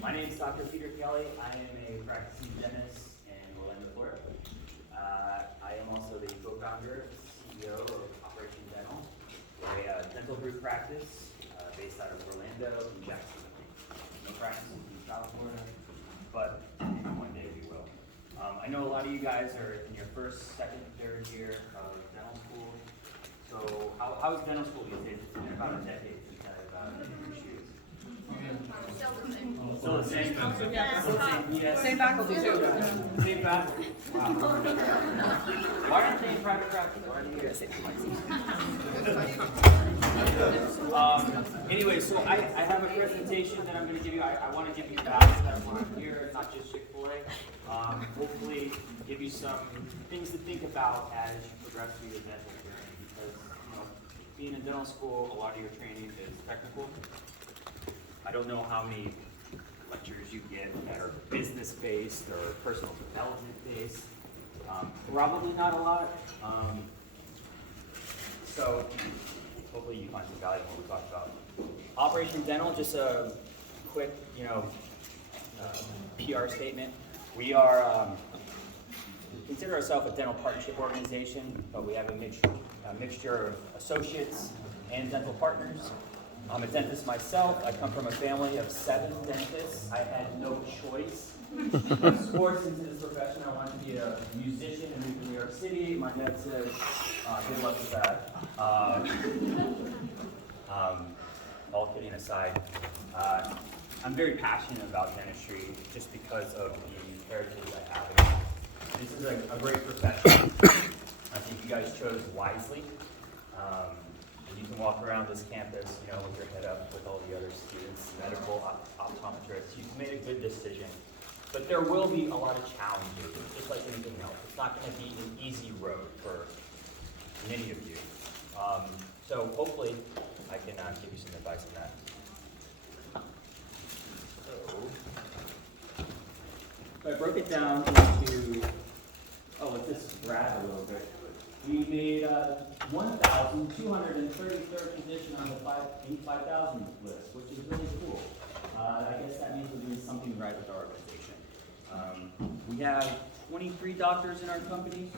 My name is Dr. Peter Kelly. I am a practicing dentist in Orlando, Florida. I am also the co-founder, CEO of Operation Dental. We're a dental group practice based out of Orlando and Jackson. No practice in South Florida, but maybe one day we will. I know a lot of you guys are in your first, second, third year of dental school. So how is dental school these days? It's been about a decade since I've been in your shoes. Still the same. Same faculty too. Same faculty. Wow. Why aren't they in private practice? Why are they here? Anyway, so I have a presentation that I'm going to give you. I want to give you facts that are here, not just Chick-fil-A. Hopefully, give you some things to think about as you progress through your dental journey. Because being in dental school, a lot of your training is technical. I don't know how many lectures you get that are business-based or personal development-based. Probably not a lot. So hopefully you find some value in what we talked about. Operation Dental, just a quick, PR statement. We are consider ourselves a dental partnership organization, but we have a mixture of associates and dental partners. I'm a dentist myself. I come from a family of 7 dentists. I had no choice. I was forced into this profession. I wanted to be a musician and move to New York City. My dad said, good luck with that. All kidding aside, I'm very passionate about dentistry just because of the heritage I have. This is a great profession. I think you guys chose wisely. You can walk around this campus, with your head up with all the other students, medical optometrists. You've made a good decision. But there will be a lot of challenges, just like anything else. It's not going to be an easy road for many of you. So hopefully I can give you some advice on that. So I broke it down into, let's just grab a little bit. We made 1,233rd position on the 5,000 list, which is really cool. I guess that means we're doing something right with our organization. We have 23 doctors in our company.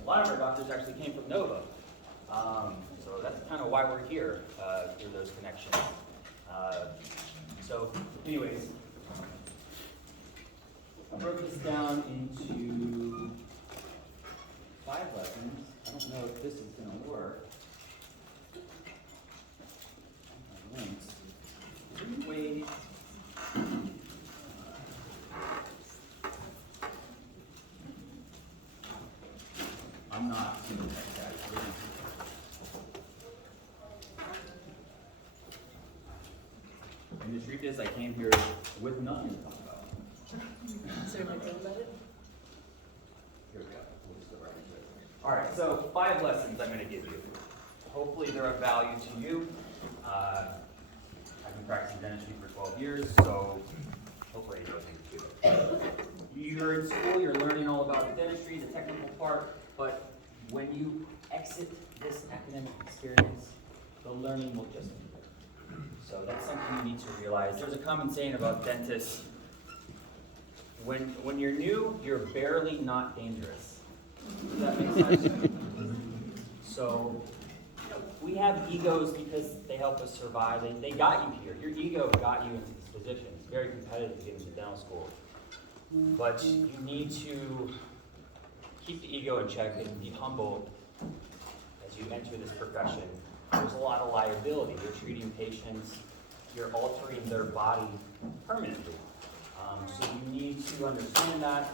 A lot of our doctors actually came from Nova. So that's kind of why we're here, through those connections. So anyways, I broke this down into 5 lessons. I don't know if this is going to work. Wait. I'm not doing that, guys. And the truth is, I came here with nothing to talk about. So am I feeling about it? Here we go. We'll just go right into it. All right, so 5 lessons I'm going to give you. Hopefully they're of value to you. I've been practicing dentistry for 12 years, so hopefully it goes into it. You're in school, you're learning all about dentistry, the technical part, but when you exit this academic experience, the learning will just be there. So that's something you need to realize. There's a common saying about dentists. When you're new, you're barely not dangerous. Does that make sense? So we have egos because they help us survive. They got you here. Your ego got you into this position. It's very competitive to get into dental school. But you need to keep the ego in check and be humble as you enter this profession. There's a lot of liability. You're treating patients. You're altering their body permanently. So you need to understand that.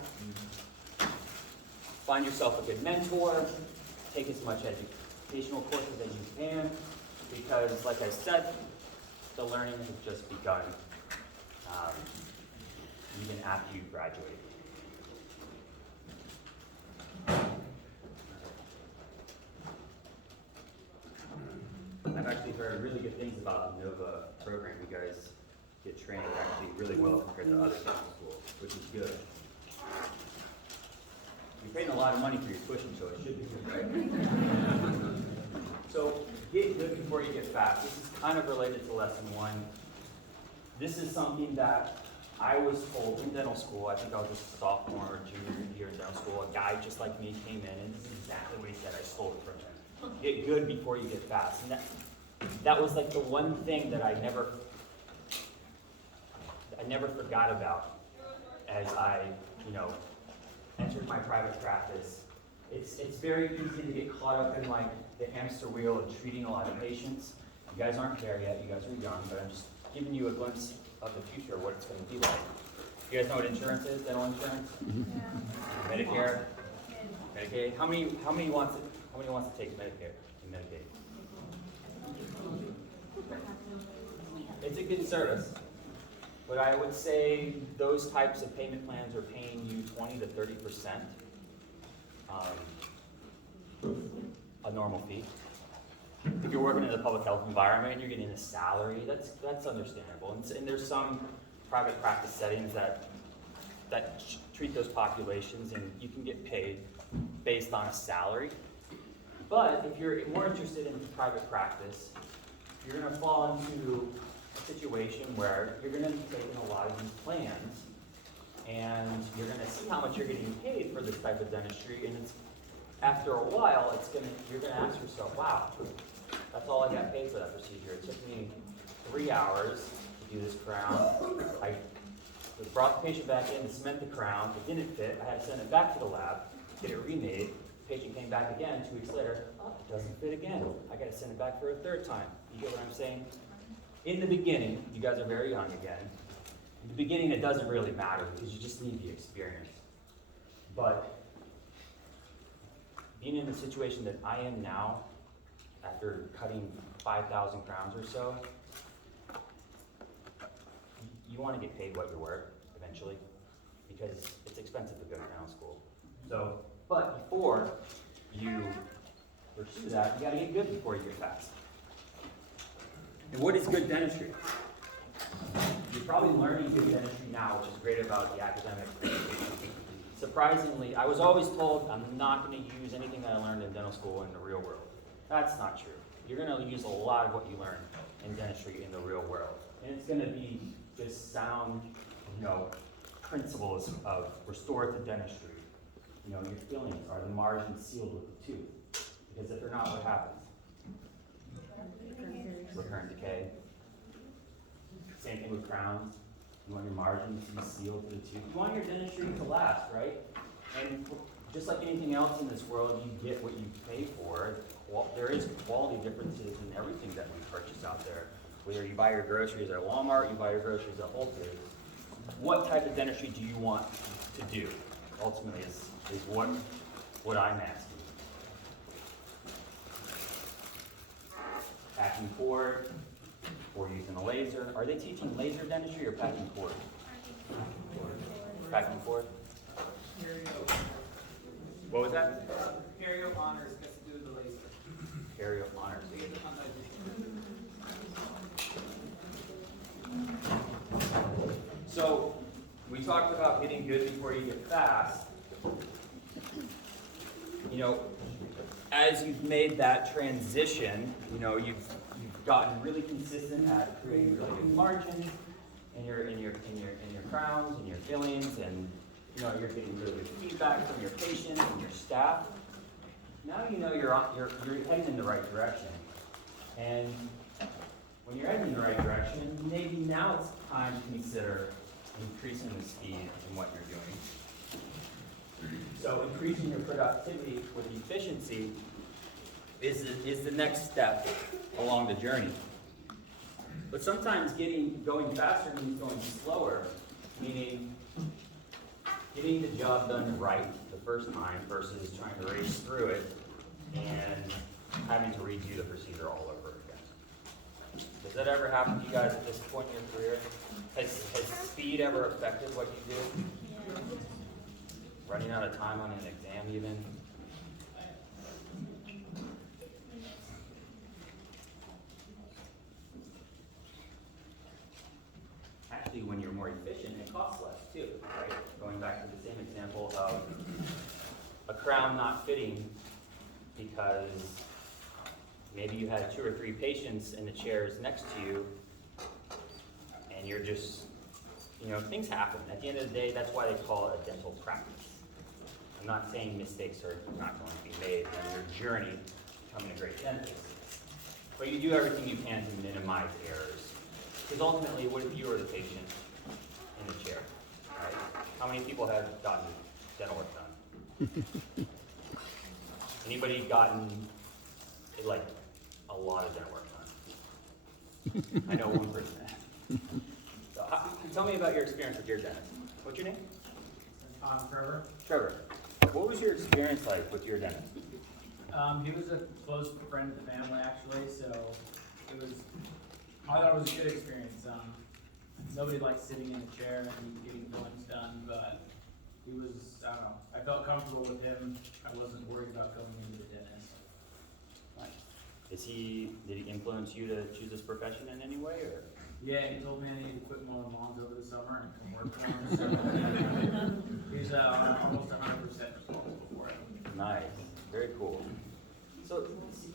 Find yourself a good mentor. Take as much educational courses as you can, because, like I said, the learning has just begun, even after you graduate. I've actually heard really good things about the Nova program. You guys get trained actually really well compared to other dental schools, which is good. You're paying a lot of money for your tuition, so it should be good, right? So get good before you get fat. This is kind of related to lesson 1. this is something that I was told in dental school. I think I was a sophomore or junior year in dental school. A guy just like me came in, and this is exactly what he said. I stole it from him. Get good before you get fast. And that was like the one thing that I never forgot about as I, entered my private practice. It's very easy to get caught up in like the hamster wheel of treating a lot of patients. You guys aren't there yet. You guys are young, but I'm just giving you a glimpse of the future, what it's going to be like. You guys know what insurance is? Dental insurance? Yeah. Medicare, Medicaid. How many wants to take Medicare and Medicaid? It's a good service, but I would say those types of payment plans are paying you 20 to 30%. A normal fee. If you're working in the public health environment and you're getting a salary, that's understandable. And there's some private practice settings that treat those populations, and you can get paid based on a salary. But if you're more interested in private practice, you're going to fall into a situation where you're going to be taking a lot of these plans, and you're going to see how much you're getting paid for this type of dentistry, and after a while, you're going to ask yourself, wow, that's all I got paid for that procedure. It took me 3 hours to do this crown. I brought the patient back in to cement the crown. It didn't fit. I had to send it back to the lab, get it remade. The patient came back again 2 weeks later. Oh, it doesn't fit again. I got to send it back for a third time. You get what I'm saying? In the beginning, you guys are very young again. In the beginning, it doesn't really matter because you just need the experience. But being in the situation that I am now, after cutting 5,000 crowns or so, you want to get paid what you're worth eventually, because it's expensive to go to dental school. So, but before you pursue that, you got to get good before you get fast. And what is good dentistry? You're probably learning good dentistry now, which is great about the academic education. Surprisingly, I was always told I'm not going to use anything that I learned in dental school in the real world. That's not true. You're going to use a lot of what you learn in dentistry in the real world. And it's going to be just sound, principles of restorative dentistry. Your fillings, are the margins sealed with the tooth? Because if they're not, what happens? Recurrent decay. Same thing with crowns. You want your margins to be sealed to the tooth. You want your dentistry to last, right? And just like anything else in this world, you get what you pay for. There is quality differences in everything that we purchase out there. Whether you buy your groceries at Walmart, you buy your groceries at Whole Foods. What type of dentistry do you want to do? Ultimately, is what I'm asking. Packing cord, or using a laser. Are they teaching laser dentistry or packing cord? Packing cord? What was that? Perio honors gets to do the laser. Perio honors. So, we talked about getting good before you get fast. As you've made that transition, you've gotten really consistent at creating really good margins in your crowns and your fillings, and you're getting really good feedback from your patients and your staff. Now you're heading in the right direction. And when you're heading in the right direction, maybe now it's time to consider increasing the speed in what you're doing. So increasing your productivity with efficiency is the next step along the journey. But sometimes going faster means going slower, meaning getting the job done right the first time versus trying to race through it and having to redo the procedure all over again. Does that ever happen to you guys at this point in your career? Has speed ever affected what you do? Running out of time on an exam even? Actually, when you're more efficient, it costs less too, right? Going back to the same example of a crown not fitting because maybe you had 2 or 3 patients in the chairs next to you, and you're just, things happen. At the end of the day, that's why they call it a dental practice. I'm not saying mistakes are not going to be made in your journey to becoming a great dentist, but you do everything you can to minimize errors. Because ultimately, what if you were the patient in the chair, right? How many people have gotten dental work done? Anybody gotten, like, a lot of dental work done? I know one person. So, tell me about your experience with your dentist. What's your name? Trevor. Trevor. What was your experience like with your dentist? He was a close friend of the family, actually, so I thought it was a good experience. Nobody likes sitting in a chair and getting fillings done, but he was, I don't know, I felt comfortable with him. I wasn't worried about going into the dentist. Did he influence you to choose this profession in any way, or? Yeah, he told me I needed to quit mowing lawns over the summer and come work for him. So he's almost 100% responsible for it. Nice, very cool. So,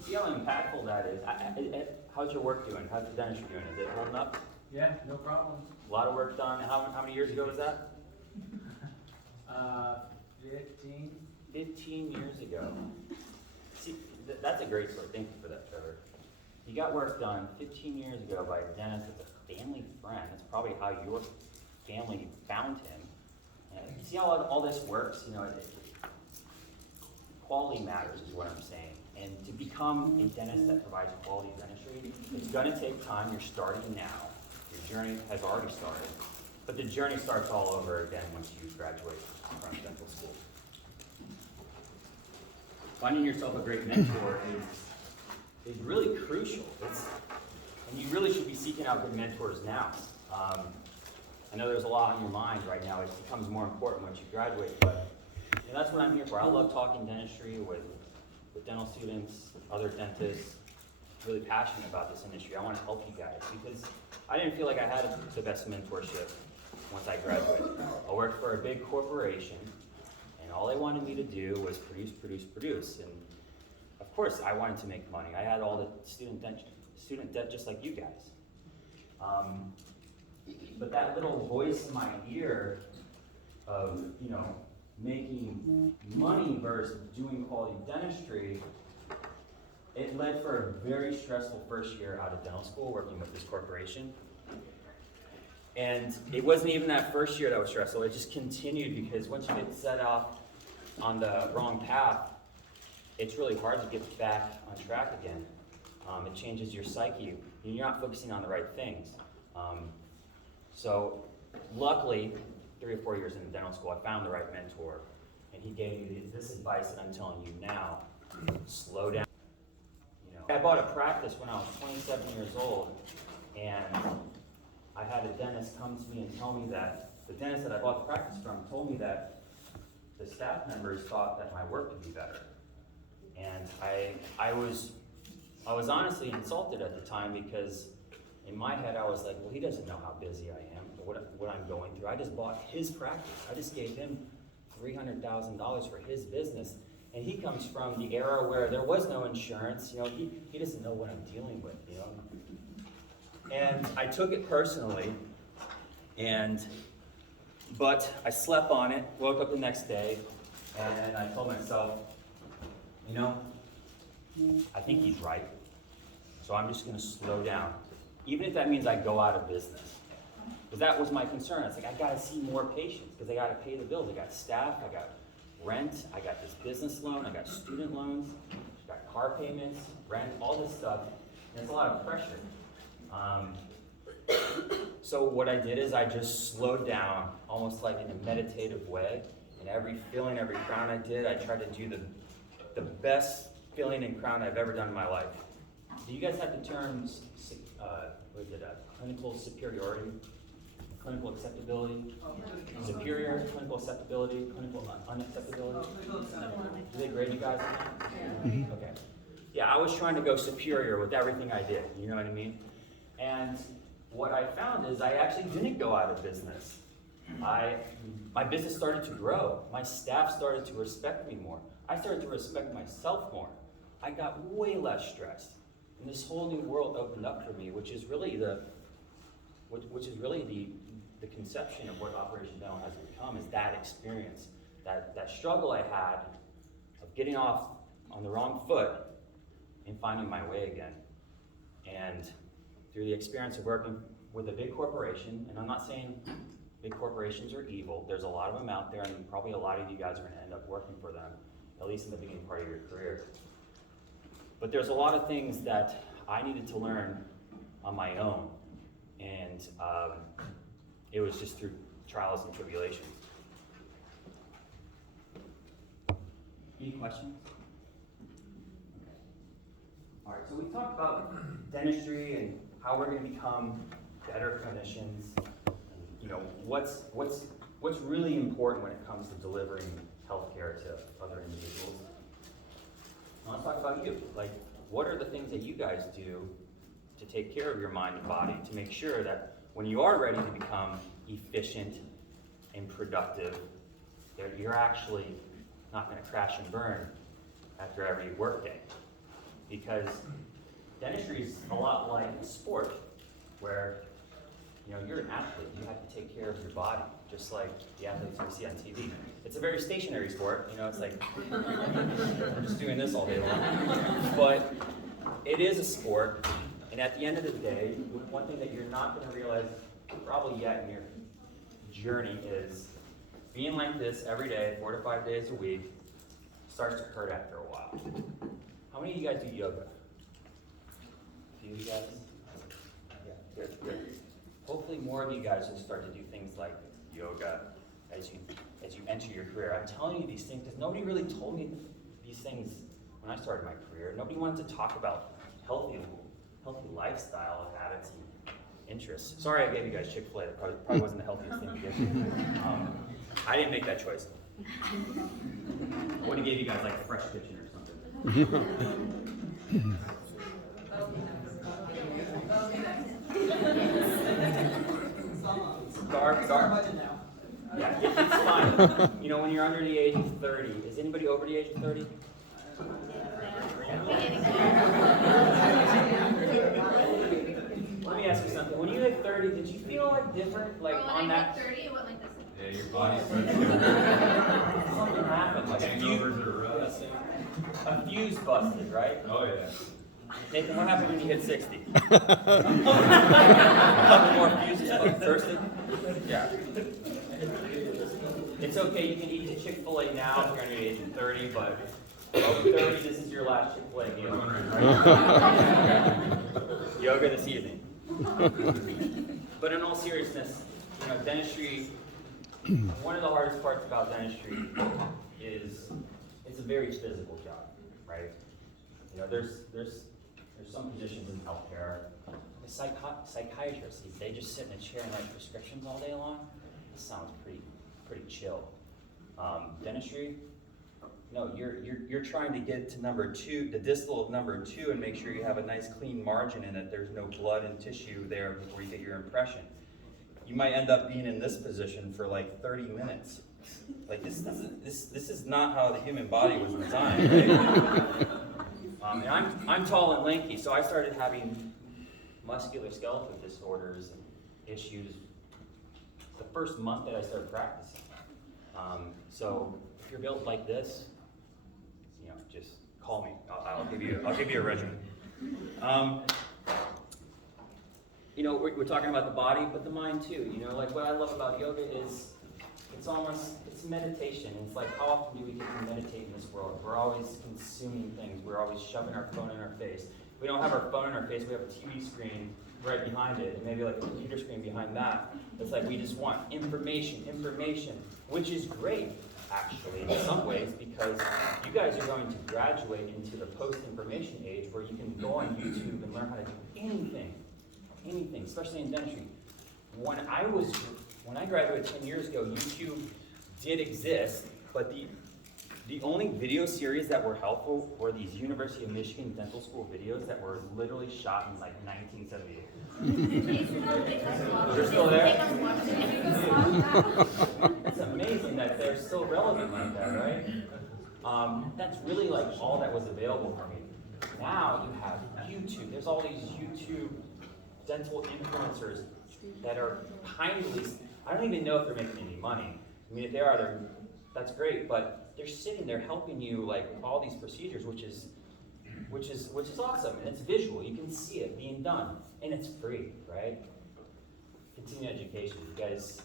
see how impactful that is. How's your work doing? How's the dentistry doing? Is it holding up? Yeah, no problems. A lot of work done. How many years ago was that? 15. 15 years ago. See, that's a great story. Thank you for that, Trevor. You got work done 15 years ago by a dentist that's a family friend. That's probably how your family found him. And see how all this works? Quality matters is what I'm saying. And to become a dentist that provides quality dentistry, it's going to take time. You're starting now. Your journey has already started. But the journey starts all over again once you graduate from dental school. Finding yourself a great mentor is really crucial. And you really should be seeking out good mentors now. I know there's a lot on your mind right now. It becomes more important once you graduate, but that's what I'm here for. I love talking dentistry with dental students, other dentists. I'm really passionate about this industry. I want to help you guys because I didn't feel like I had the best mentorship once I graduated. I worked for a big corporation, and all they wanted me to do was produce. And of course, I wanted to make money. I had all the student debt just like you guys. But that little voice in my ear of, making money versus doing quality dentistry, it led for a very stressful first year out of dental school working with this corporation. And it wasn't even that first year that was stressful, it just continued because once you get set off on the wrong path, it's really hard to get back on track again. It changes your psyche, and you're not focusing on the right things. So luckily, 3 or 4 years into dental school, I found the right mentor, and he gave me this advice that I'm telling you now: slow down. I bought a practice when I was 27 years old, and I had a dentist come to me and tell me that the dentist that I bought the practice from told me that the staff members thought that my work would be better, and I was honestly insulted at the time because in my head I was like, well, he doesn't know how busy I am or what I'm going through. I just bought his practice. I just gave him $300,000 for his business. And he comes from the era where there was no insurance. He doesn't know what I'm dealing with, And I took it personally, but I slept on it, woke up the next day, and I told myself, I think he's right. So I'm just gonna slow down. Even if that means I go out of business. Because that was my concern. It's like, I gotta see more patients because I gotta pay the bills. I got staff, I got rent, I got this business loan, I got student loans, I got car payments, rent, all this stuff. And it's a lot of pressure. So what I did is I just slowed down, almost like in a meditative way. And every filling, every crown I did, I tried to do the best filling and crown I've ever done in my life. Do you guys have the terms, clinical superiority, clinical acceptability, superior, clinical acceptability, clinical unacceptability? Do they grade you guys on that? Okay. Yeah, I was trying to go superior with everything I did, you know what I mean? And what I found is I actually didn't go out of business. My business started to grow. My staff started to respect me more. I started to respect myself more. I got way less stressed. And this whole new world opened up for me, which is really the which is really the conception of what Operation Dental has become, is that experience, that struggle I had of getting off on the wrong foot and finding my way again. And through the experience of working with a big corporation, and I'm not saying big corporations are evil, there's a lot of them out there, and probably a lot of you guys are gonna end up working for them, at least in the beginning part of your career. But there's a lot of things that I needed to learn on my own, and it was just through trials and tribulations. Any questions? All right, so we talked about dentistry and how we're going to become better clinicians. You know, what's really important when it comes to delivering healthcare to other individuals. Now let's talk about you. Like, what are the things that you guys do to take care of your mind and body to make sure that when you are ready to become efficient and productive, that you're actually not going to crash and burn after every workday? Because dentistry is a lot like sport, where you're an athlete. You have to take care of your body, just like the athletes we see on TV. It's a very stationary sport. It's like we're just doing this all day long. But it is a sport, and at the end of the day, one thing that you're not going to realize probably yet in your journey is being like this every day, 4 to 5 days a week, starts to hurt after a while. How many of you guys do yoga? A few of you guys? Yeah, good, good. Hopefully more of you guys will start to do things like yoga as you enter your career. I'm telling you these things because nobody really told me these things when I started my career. Nobody wanted to talk about healthy lifestyle habits and interests. Sorry I gave you guys Chick-fil-A. That probably wasn't the healthiest thing to give you. I didn't make that choice. I would have gave you guys like a Fresh Kitchen or something. Dark. Yeah, it's fine. When you're under the age of 30, is anybody over the age of 30? Let me ask you something. When you hit 30, did you feel like different, like on that? 30, it went like this. Yeah, your body's Something happened, like a fuse busted, right? Oh yeah. Nathan, what happened when you hit 60? A couple more fuses bursted? Yeah. It's okay, you can eat the Chick-fil-A now if you're under the age of 30, but over 30, this is your last Chick-fil-A meal. Right? Yoga this evening. But in all seriousness, dentistry, one of the hardest parts about dentistry is it's a very physical job, right? There's some positions in healthcare. The psychiatrists, they just sit in a chair and write prescriptions all day long. It sounds pretty chill. Dentistry, no, you're trying to get to number 2, the distal of number 2, and make sure you have a nice clean margin and that there's no blood and tissue there before you get your impression. You might end up being in this position for like 30 minutes. Like this is not how the human body was designed, right? And I'm tall and lanky, so I started having musculoskeletal disorders and issues the first month that I started practicing. So if you're built like this, just call me. I'll give you a regimen. We're talking about the body, but the mind too. Like what I love about yoga is it's meditation. It's like how often do we get to meditate in this world? We're always consuming things. We're always shoving our phone in our face. We don't have our phone in our face. We have a TV screen right behind it, and maybe like a computer screen behind that. It's like we just want information, which is great, actually, in some ways, because you guys are going to graduate into the post-information age where you can go on YouTube and learn how to do anything, especially in dentistry. When I graduated 10 years ago, YouTube did exist, but the only video series that were helpful were these University of Michigan dental school videos that were literally shot in like 1978. They're still there? It's amazing that they're still relevant like that, right? That's really like all that was available for me. Now you have YouTube. There's all these YouTube dental influencers that are kindly, I don't even know if they're making any money. I mean, if they are, that's great, but they're sitting there helping you like with all these procedures, which is awesome, and it's visual. You can see it being done, and it's free, right? Continuing education, you guys,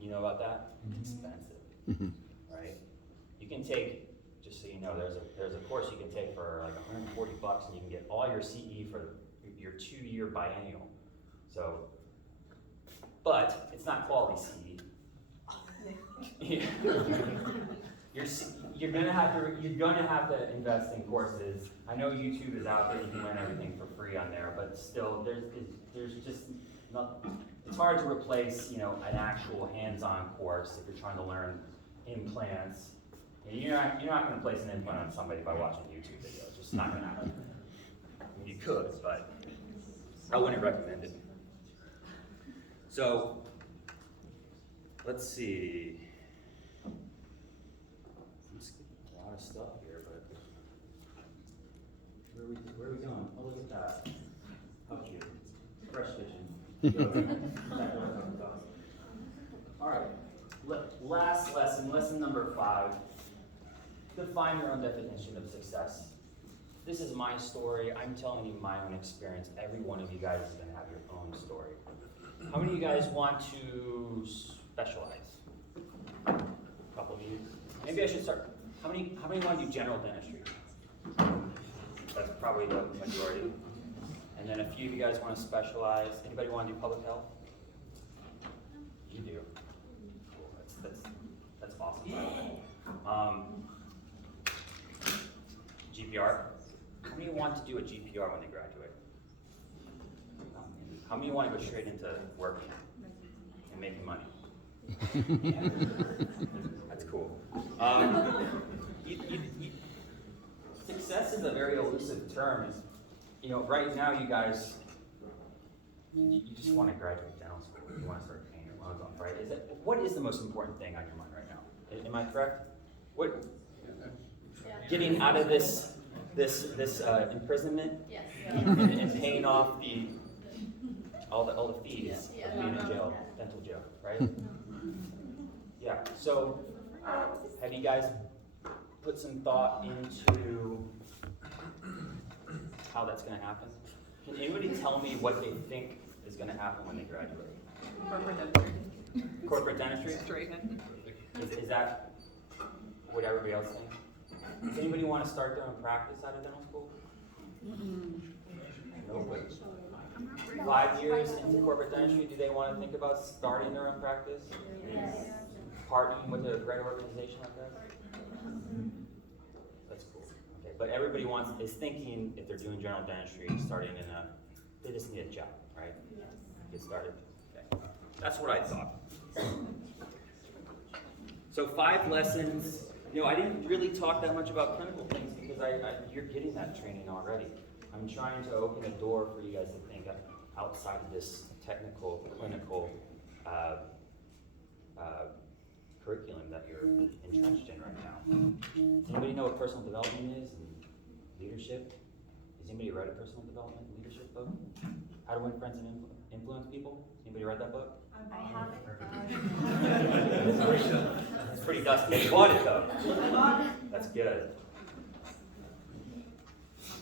you know about that? It's expensive, right? You can take, just so you know, there's a course you can take for like $140, and you can get all your CE for your 2-year biennial. So, but it's not quality CE. You're gonna have to invest in courses. I know YouTube is out there; you can learn everything for free on there. But still, there's just not. It's hard to replace, an actual hands-on course if you're trying to learn implants. And you're not gonna place an implant on somebody by watching YouTube videos. It's just not gonna happen. I mean, you could, but I wouldn't recommend it. So let's see. I'm skipping a lot of stuff here, but where are we going? Oh, look at that. How cute. Fresh vision. All right. Last lesson, lesson number 5. Define your own definition of success. This is my story. I'm telling you my own experience. Every one of you guys is going to have your own story. How many of you guys want to specialize? A couple of you. Maybe I should start. How many want to do general dentistry? That's probably the majority. And then a few of you guys want to specialize. Anybody want to do public health? You do. Cool. That's awesome. GPR. How many want to do a GPR when they graduate? How many want to go straight into working and making money? That's cool. Success is a very elusive term. Right now you guys, you just want to graduate dental school. You want to start paying your loans off, right? What is the most important thing on your mind right now? Am I correct? What? Getting out of this imprisonment, Yes. and paying off all the fees of being in jail, dental jail, right? Yeah. So, have you guys put some thought into how that's going to happen? Can anybody tell me what they think is going to happen when they graduate? Corporate dentistry. Corporate dentistry? Straight in. Is that what everybody else thinks? Does anybody want to start their own practice out of dental school? No way. 5 years into corporate dentistry, do they want to think about starting their own practice? Yes. Partnering with a great organization like that? That's cool. Okay, but everybody is thinking, if they're doing general dentistry, starting they just need a job, right? Get started. Okay. That's what I thought. So 5 lessons. I didn't really talk that much about clinical things because you're getting that training already. I'm trying to open a door for you guys to think outside of this technical, clinical curriculum that you're entrenched in right now. Anybody know what personal development is and leadership? Has anybody read a personal development and leadership book? How to Win Friends and Influence People? Anybody read that book? I haven't. It's pretty dusty. You bought it though. That's good.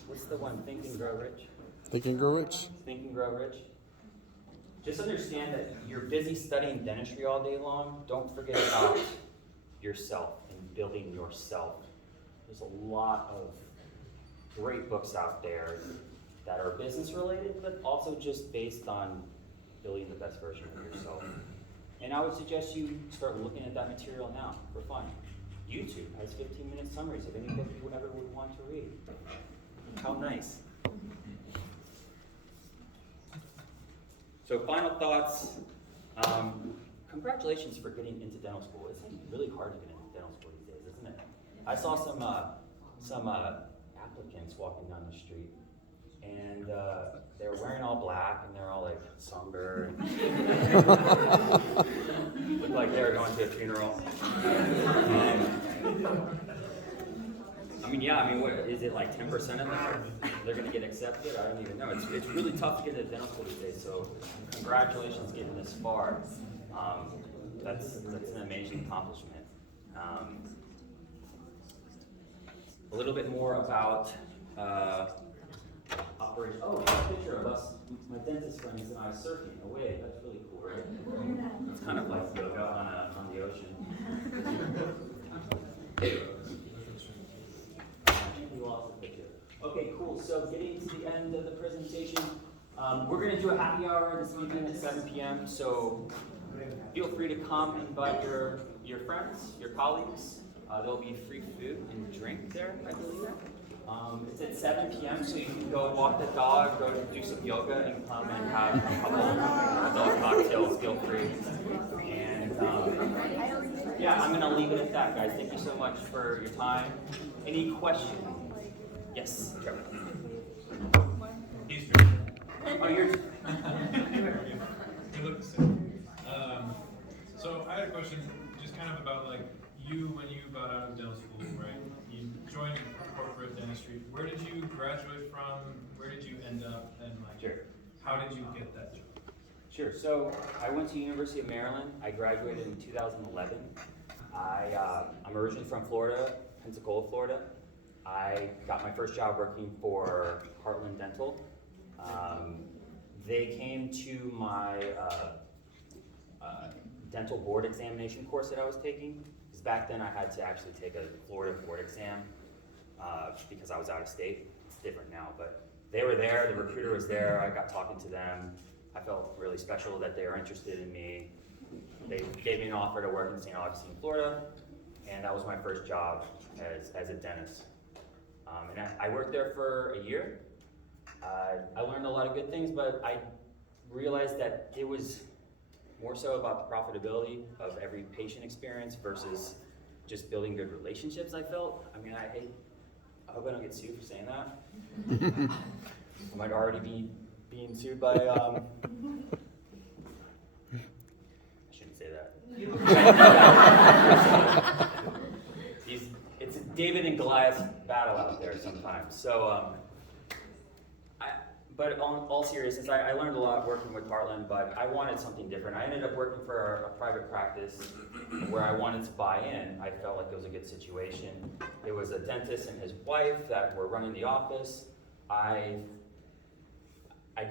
What's the one? Think and Grow Rich? Think and Grow Rich? Think and Grow Rich. Just understand that you're busy studying dentistry all day long. Don't forget about yourself and building yourself. There's a lot of great books out there that are business related, but also just based on building the best version of yourself. And I would suggest you start looking at that material now for fun. YouTube has 15-minute summaries of any book you ever would want to read. How nice. So final thoughts. Congratulations for getting into dental school. It's really hard to get into dental school these days, isn't it? I saw some applicants walking down the street, and they were wearing all black, and they're all like sunburned. Looked like they were going to a funeral. I mean, yeah, I mean, what, is it like 10% of them they're gonna get accepted? I don't even know. It's really tough to get into dental school these days, so congratulations getting this far. That's an amazing accomplishment. A little bit more about operation. Oh, a picture of us, my dentist friends and I surfing away. That's really cool, right? It's kind of like yoga on the ocean. We lost the picture. Okay, cool. So getting to the end of the presentation, we're going to do a happy hour this evening at 7 p.m. So feel free to come and invite your friends, your colleagues. There'll be free food and drink there, I believe. It's at 7 p.m. so you can go walk the dog, go do some yoga, and come and have a couple of adult cocktails, feel free. And yeah, I'm gonna leave it at that, guys. Thank you so much for your time. Any questions? Yes, Trevor. Easter. Oh, you're. You look the same. So I had a question, just kind of about like you when you got out of dental school, right? You joined corporate dentistry. Where did you graduate from? Where did you end up? And like, Sure. how did you get that job? Sure. So I went to University of Maryland. I graduated in 2011. I'm originally from Florida, Pensacola, Florida. I got my first job working for Heartland Dental. They came to my dental board examination course that I was taking. Because back then I had to actually take a Florida board exam because I was out of state. It's different now, but they were there, the recruiter was there, I got talking to them. I felt really special that they were interested in me. They gave me an offer to work in St. Augustine, Florida, and that was my first job as a dentist. And I worked there for a year. I learned a lot of good things, but I realized that it was more so about the profitability of every patient experience versus just building good relationships, I felt. I mean, I hope I don't get sued for saying that. I might already be being sued by, I shouldn't say that. It's a David and Goliath battle out there sometimes. So, but on all seriousness, I learned a lot working with Heartland, but I wanted something different. I ended up working for a private practice where I wanted to buy in. I felt like it was a good situation. It was a dentist and his wife that were running the office. I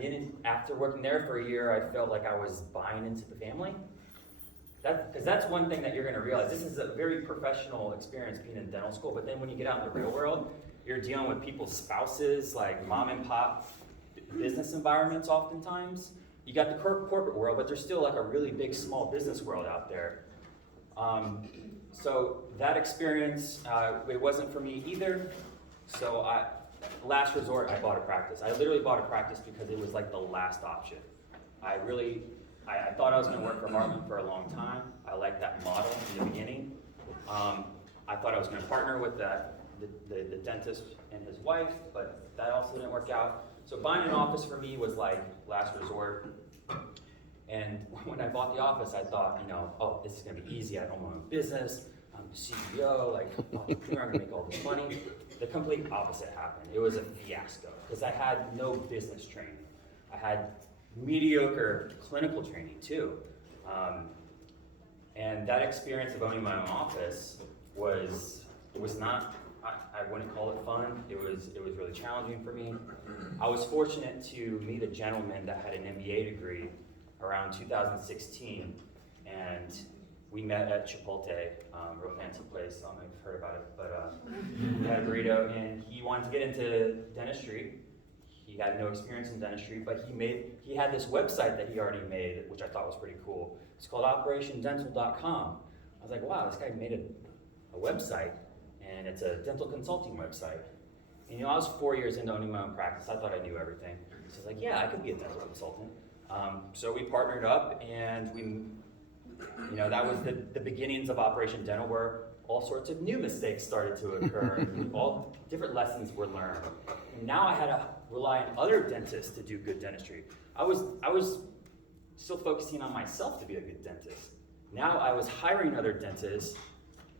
didn't, after working there for a year, I felt like I was buying into the family. Because that's one thing that you're gonna realize. This is a very professional experience being in dental school, but then when you get out in the real world, you're dealing with people's spouses, like mom and pop business environments oftentimes. You got the corporate world, but there's still like a really big small business world out there. So that experience, it wasn't for me either. So last resort, I bought a practice. I literally bought a practice because it was like the last option. I thought I was gonna work for Heartland for a long time. I liked that model in the beginning. I thought I was gonna partner with the dentist and his wife, but that also didn't work out. So buying an office for me was like last resort. And when I bought the office, I thought, oh, this is gonna be easy. I own my own business. I'm the CEO, like, I'm gonna make all this money. The complete opposite happened. It was a fiasco because I had no business training. I had mediocre clinical training too. And that experience of owning my own office was not, I wouldn't call it fun. It was really challenging for me. I was fortunate to meet a gentleman that had an MBA degree around 2016, and we met at Chipotle, real fancy place. I don't know if you've heard about it, but we had a burrito, and he wanted to get into dentistry. He had no experience in dentistry, but he had this website that he already made, which I thought was pretty cool. It's called OperationDental.com. I was like, wow, this guy made a website, and it's a dental consulting website. And I was 4 years into owning my own practice. I thought I knew everything. So I was like, yeah, I could be a dental consultant. So we partnered up, and that was the beginnings of Operation Dental, where all sorts of new mistakes started to occur. All different lessons were learned. And now I had to rely on other dentists to do good dentistry. I was still focusing on myself to be a good dentist. Now I was hiring other dentists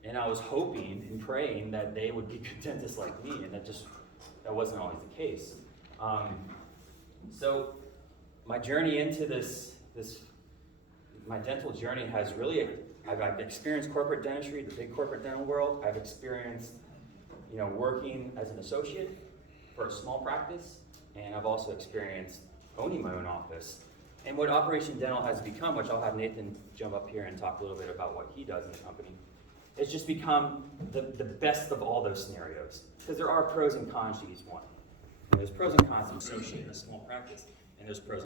And I was hoping and praying that they would be good dentists like me, and that wasn't always the case. So my journey into my dental journey has really, I've experienced corporate dentistry, the big corporate dental world. I've experienced, working as an associate for a small practice, and I've also experienced owning my own office. And what Operation Dental has become, which I'll have Nathan jump up here and talk a little bit about what he does in the company, it's just become the best of all those scenarios. Because there are pros and cons to each one. And there's pros and cons to associating a small practice, and there's pros